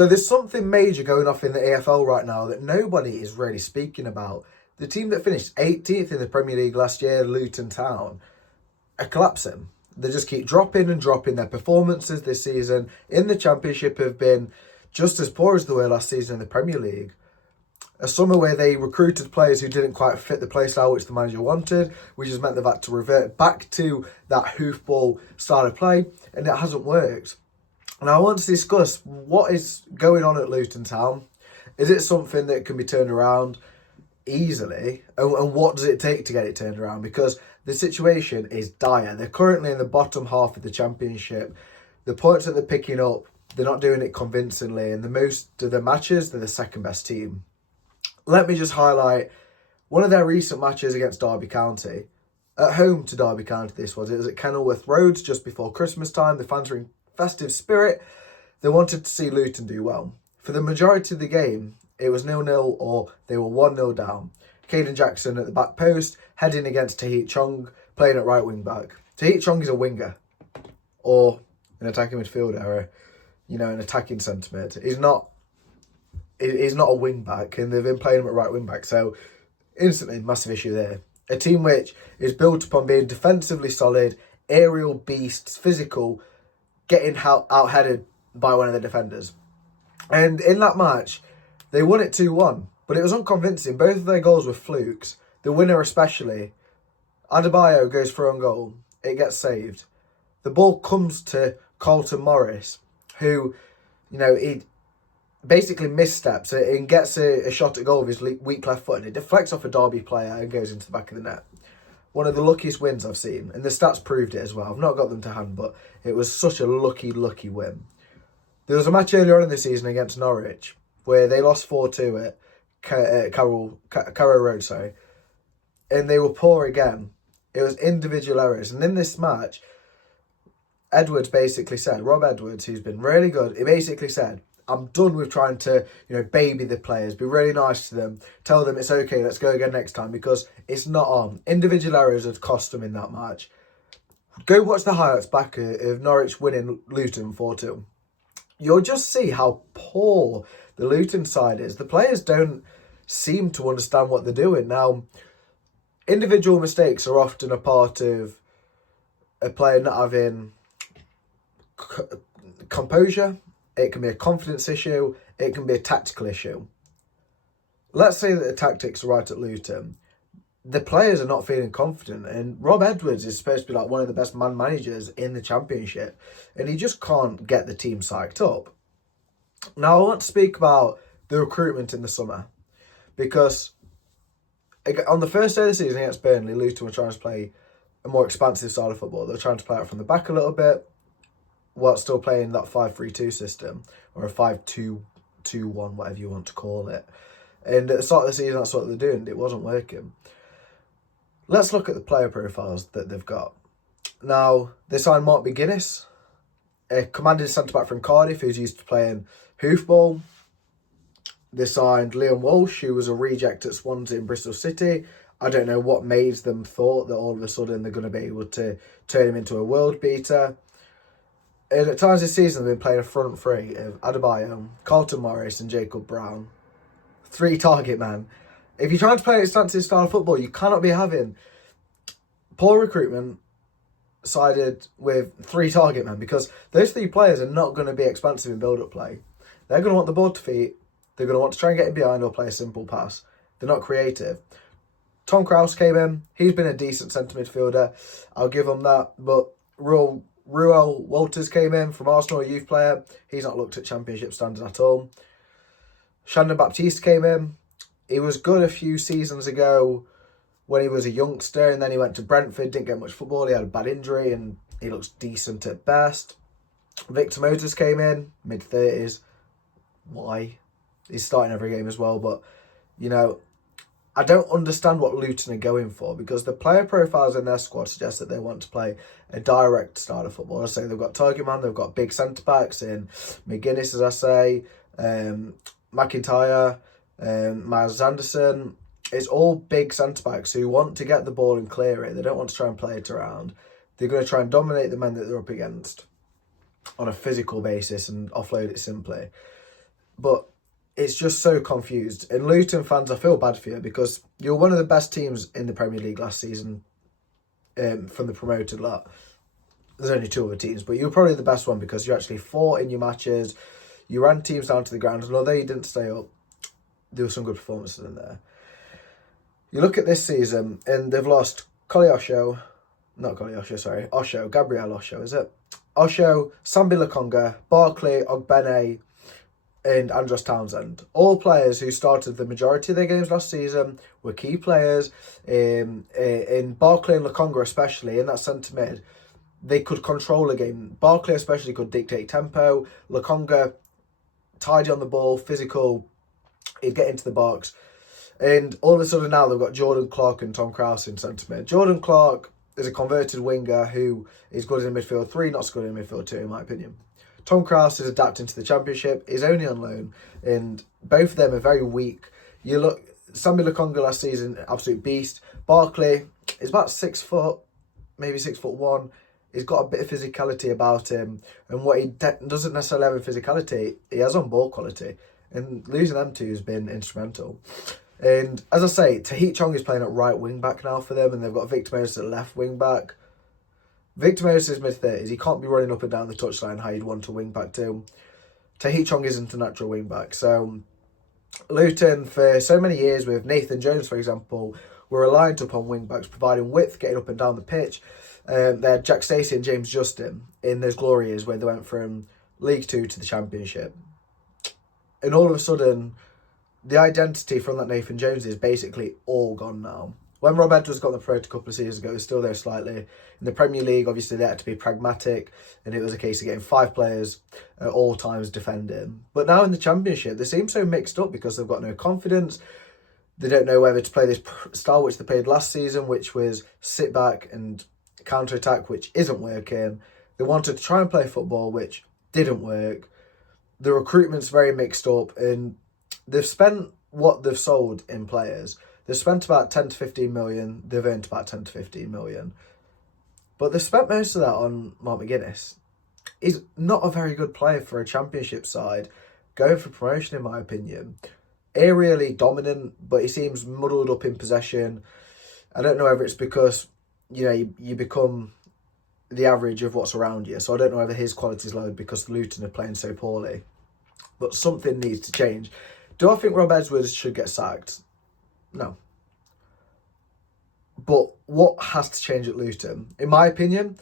So there's something major going off in the EFL right now that nobody is really speaking about. The team that finished 18th in the Premier League last year, Luton Town, are collapsing. They just keep dropping and dropping. Their performances this season in the Championship have been just as poor as they were last season in the Premier League. A summer where they recruited players who didn't quite fit the playstyle which the manager wanted, which has meant they've had to revert back to that hoofball style of play, and it hasn't worked. And I want to discuss what is going on at Luton Town. Is it something that can be turned around easily? And what does it take to get it turned around? Because the situation is dire. They're currently in the bottom half of the Championship. The points that they're picking up, they're not doing it convincingly. And the most of the matches, they're the second best team. Let me just highlight one of their recent matches against Derby County. At home to Derby County this was. It was at Kenilworth Roads just before Christmas time. The fans were in festive spirit. They wanted to see Luton do well. For the majority of the game, it was 0-0 or they were 1-0 down. Caden Jackson at the back post, heading against Tahith Chong, playing at right wing back. Tahith Chong is a winger or an attacking midfielder or, an attacking centre mid. He's not a wing back, and they've been playing him at right wing back. So instantly, massive issue there. A team which is built upon being defensively solid, aerial beasts, physical, getting out-headed by one of the defenders. And in that match, they won it 2-1, but it was unconvincing. Both of their goals were flukes. The winner especially. Adebayo goes for on goal. It gets saved. The ball comes to Carlton Morris, who, he basically missteps it and gets a shot at goal with his weak left foot, and it deflects off a Derby player and goes into the back of the net. One of the luckiest wins I've seen, and the stats proved it as well. I've not got them to hand, but it was such a lucky win. There was a match earlier on in the season against Norwich where they lost 4-2 at Carrow Road, and they were poor again. It was individual errors, and in this match, Edwards basically said, Rob Edwards, who's been really good, he basically said, I'm done with trying to, baby the players, be really nice to them, tell them it's okay, let's go again next time, because it's not on. Individual errors have cost them in that match. Go watch the highlights back of Norwich winning Luton 4-2. You'll just see how poor the Luton side is. The players don't seem to understand what they're doing. Now, individual mistakes are often a part of a player not having composure. It can be a confidence issue. It can be a tactical issue. Let's say that the tactics are right at Luton. The players are not feeling confident, and Rob Edwards is supposed to be like one of the best man managers in the Championship, and he just can't get the team psyched up. Now, I want to speak about the recruitment in the summer, because on the first day of the season against Burnley, Luton were trying to play a more expansive style of football. They were trying to play it from the back a little bit, while still playing that 5-3-2 system, or a 5-2-2-1, whatever you want to call it. And at the start of the season, that's what they're doing. It wasn't working. Let's look at the player profiles that they've got. Now, they signed Mark McGuinness, a commanding centre-back from Cardiff who's used to playing hoofball. They signed Liam Walsh, who was a reject at Swansea in Bristol City. I don't know what made them thought that all of a sudden they're going to be able to turn him into a world beater. And at times this season, they've been playing a front three of Adebayo, Carlton Morris and Jacob Brown. 3 target men. If you're trying to play an expansive style of football, you cannot be having poor recruitment sided with 3 target men, because those 3 players are not going to be expansive in build-up play. They're going to want the ball to feet. They're going to want to try and get in behind or play a simple pass. They're not creative. Tom Krause came in. He's been a decent centre midfielder. I'll give him that. But Ruel Walters came in from Arsenal, a youth player. He's not looked at Championship standards at all. Shandon Baptiste came in. He was good a few seasons ago when he was a youngster, and then he went to Brentford, didn't get much football. He had a bad injury, and he looks decent at best. Victor Moses came in, mid-30s. Why? He's starting every game as well, but, I don't understand what Luton are going for, because the player profiles in their squad suggest that they want to play a direct style of football. I say they've got target man, they've got big centre-backs in McGuinness, as I say, McIntyre, Miles Anderson. It's all big centre-backs who want to get the ball and clear it. They don't want to try and play it around. They're going to try and dominate the men that they're up against on a physical basis and offload it simply. But it's just so confused. And Luton fans, I feel bad for you because you're one of the best teams in the Premier League last season from the promoted lot. There's only 2 other teams, but you're probably the best one because you actually fought in your matches. You ran teams down to the ground, and although you didn't stay up, there were some good performances in there. You look at this season, and they've lost Osho, Gabriel Osho, is it? Osho, Sambi Lokonga, Barkley, Ogbene, and Andros Townsend. All players who started the majority of their games last season were key players. In Barkley and Lokonga especially, in that centre mid, they could control a game. Barkley especially could dictate tempo. Lokonga, tidy on the ball, physical, he'd get into the box. And all of a sudden now they've got Jordan Clark and Tom Krause in centre mid. Jordan Clark is a converted winger who is good in midfield 3, not so good in midfield 2 in my opinion. Tom Krause is adapting to the Championship, is only on loan, and both of them are very weak. You look, Sambi Lokonga last season, absolute beast. Barkley is about 6 foot, maybe 6'1". He's got a bit of physicality about him, and what he doesn't necessarily have in physicality, he has on ball quality, and losing them two has been instrumental. And as I say, Tahith Chong is playing at right wing back now for them, and they've got Victor Moses at left wing back. Victor Moses is mid-30s. He can't be running up and down the touchline how you'd want a wing back to. Tahith Chong isn't a natural wing back. So Luton, for so many years with Nathan Jones, for example, were reliant upon wing backs, providing width, getting up and down the pitch. They had Jack Stacey and James Justin in those glory years where they went from League 2 to the Championship. And all of a sudden, the identity from that Nathan Jones is basically all gone now. When Rob Edwards got the promoted a couple of seasons ago, he was still there slightly. In the Premier League, obviously, they had to be pragmatic, and it was a case of getting 5 players at all times defending. But now in the Championship, they seem so mixed up because they've got no confidence. They don't know whether to play this style which they played last season, which was sit back and counter-attack, which isn't working. They wanted to try and play football, which didn't work. The recruitment's very mixed up, and they've spent what they've sold in players. They've spent about 10 to 15 million. They've earned about 10 to 15 million. But they've spent most of that on Mark McGuinness. He's not a very good player for a Championship side. Going for promotion, in my opinion. Aerially dominant, but he seems muddled up in possession. I don't know whether it's because, you become the average of what's around you. So I don't know whether his quality's low because Luton are playing so poorly. But something needs to change. Do I think Rob Edwards should get sacked? No. But what has to change at Luton? In my opinion,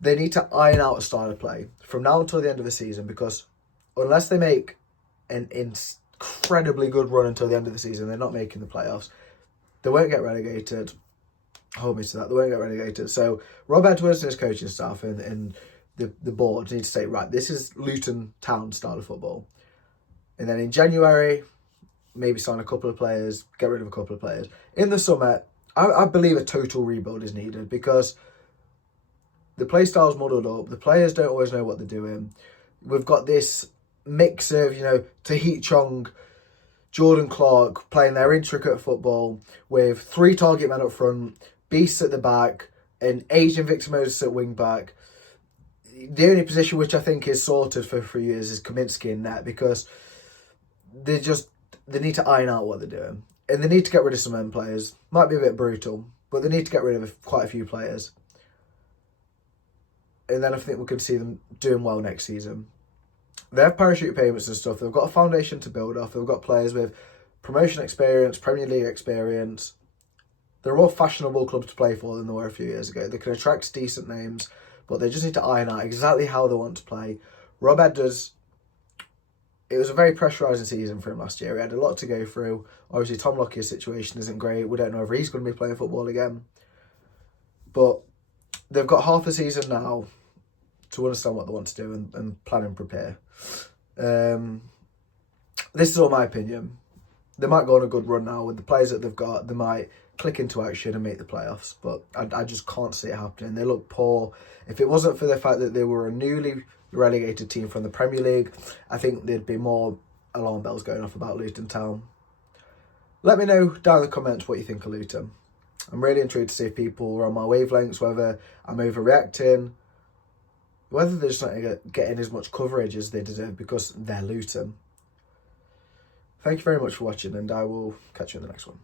they need to iron out a style of play from now until the end of the season, because unless they make an incredibly good run until the end of the season, they're not making the playoffs. They won't get relegated. Hold me to that. They won't get relegated. So Rob Edwards and his coaching staff and the board need to say, right, this is Luton Town style of football. And then in January, maybe sign a couple of players, get rid of a couple of players. In the summer, I believe a total rebuild is needed because the play style's muddled up. The players don't always know what they're doing. We've got this mix of, Tahith Chong, Jordan Clark playing their intricate football with 3 target men up front, beasts at the back, and Asian Victor Moses at wing back. The only position which I think is sorted for 3 years is Kaminsky in net, because they need to iron out what they're doing. And they need to get rid of some end players. Might be a bit brutal, but they need to get rid of quite a few players. And then I think we can see them doing well next season. They have parachute payments and stuff. They've got a foundation to build off. They've got players with promotion experience, Premier League experience. They're a more fashionable club to play for than they were a few years ago. They can attract decent names, but they just need to iron out exactly how they want to play. Rob Edwards, it was a very pressurising season for him last year. He had a lot to go through. Obviously, Tom Lockyer's situation isn't great. We don't know if he's going to be playing football again. But they've got half a season now to understand what they want to do and plan and prepare. This is all my opinion. They might go on a good run now with the players that they've got. They might click into action and make the playoffs. But I just can't see it happening. They look poor. If it wasn't for the fact that they were a newly relegated team from the Premier League, I think there'd be more alarm bells going off about Luton Town. Let me know down in the comments what you think of Luton. I'm really intrigued to see if people are on my wavelengths, whether I'm overreacting, whether they're just not getting as much coverage as they deserve because they're Luton. Thank you very much for watching, and I will catch you in the next one.